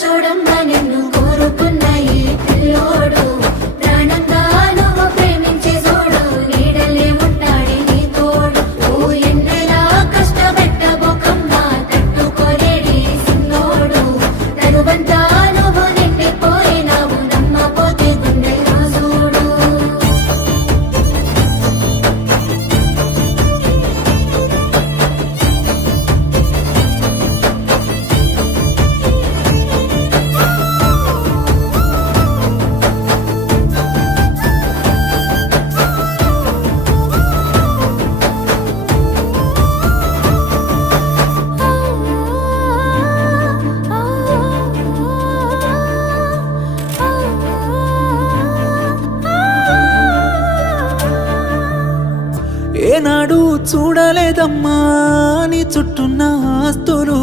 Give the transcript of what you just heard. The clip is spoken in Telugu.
చూడమ్మా నిన్ను కోరుకున్న ఈ పిల్లోడు ప్రాణంగా నువ్వు ప్రేమించే చూడు నీడలే ఉంటాడే నీ తోడు ఓ ఎన్నెలా కష్టపెట్టబోకమ్మా తట్టుకోలేడి సిన్నోడు తనువంతా నువ్వు నిండిపోయినావు నమ్మపోతే గుండె రాజుడు ఏనాడు చూడలేదమ్మా నీ చుట్టూన్న ఆస్తులు